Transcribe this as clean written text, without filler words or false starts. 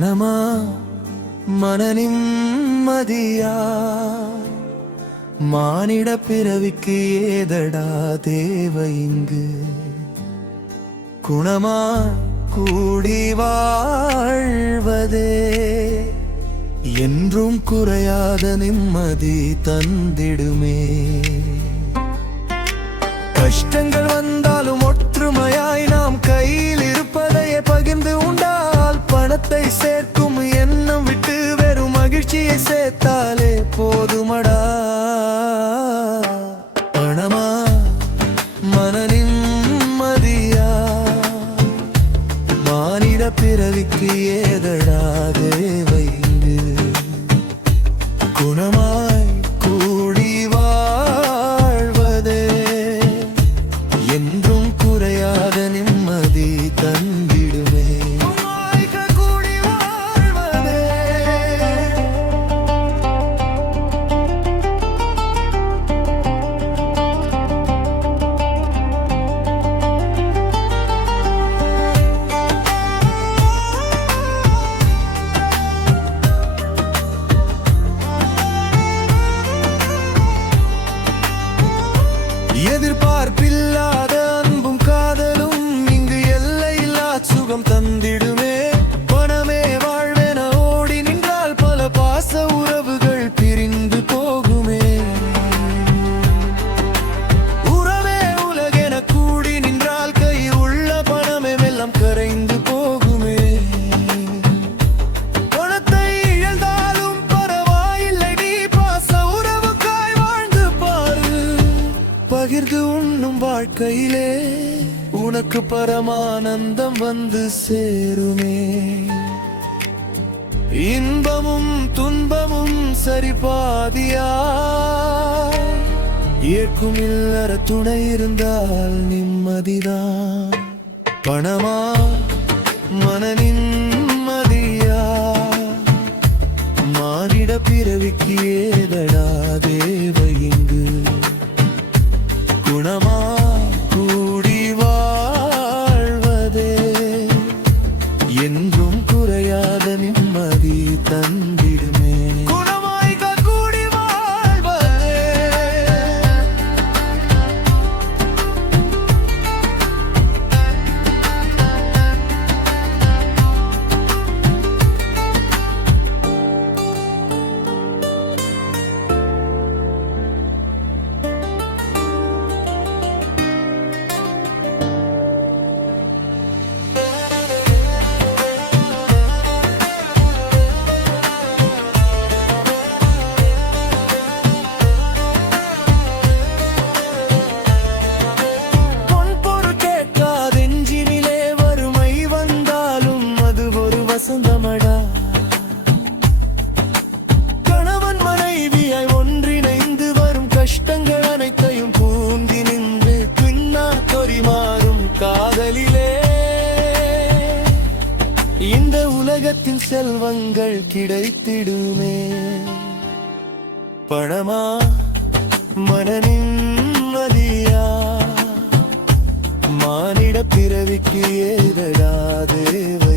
பணமா மன நிம்மதியா மானிட பிறவிக்கு ஏதடா தேவை இங்கு குணமா கூடி வாழ்வதே என்றும் குறையாத நிம்மதி தந்திடுமே. கஷ்டங்கள் வந்தாலும் ஒற்றுமையாய் நாம் கையில் இருப்பதையே பகிர்ந்து உண்டால் பணத்தை சேர்க்கும் எண்ணம் விட்டு வெறும் மகிழ்ச்சியை சேர்த்தாலே போதுமடா. பணமா மன நிம்மதியா மானிட பிறவிக்கு ஏதடா தேவை குணமாய் கூடி வாழ்வதே என்றும் குறையாத நிம்மதி தந்திடுமே. கூடி வாழ்வதே எதிர்பார்ப்பில்லாத அன்பும் காதலும் இங்கு எல்லையில்லா சுகம் தந்திடுமே. பணமே வாழ்வென ஓடி நின்றால் பல பாச உறவுகள் பிரிந்து போகுமே. உறவே உலகென கூடி நின்றால் கை உள்ள பணமே வெள்ளம் கரைந்து போகுமே. பணத்தை இழந்தாலும் பரவாயில்லை, நீ பாச உறவுக்காய் வாழ்ந்து பாரு. பகிர்ந்து உண்ணும் வாழ்க்கையிலே உனக்கு பரமானந்தம் வந்து சேருமே. இன்பமும் துன்பமும் சரிபாதியா ஏற்கும் இல்லற துணை இருந்தால் நிம்மதிதான். பணமா மன நிம்மதியா மானிட பிறவிக்கு ஏதடா தேவை இங்கு குணமா கூடி வாழ்வதே என்றும் குறையாத நிம்மதி தந்திடுமே. குணமாய் கூடி வாழ்வதே சொந்தமடா. கணவன் மனைவியாய் ஒன்றிணைந்து வரும் கஷ்டங்கள் அனைத்தையும் பூந்தி நின்று பின்னா தொறிமாறும் காதலிலே இந்த உலகத்தின் செல்வங்கள் கிடைத்திடுமே. பணமா மன நிம்மதியா மானிட பிறவிக்கு ஏதடா தேவை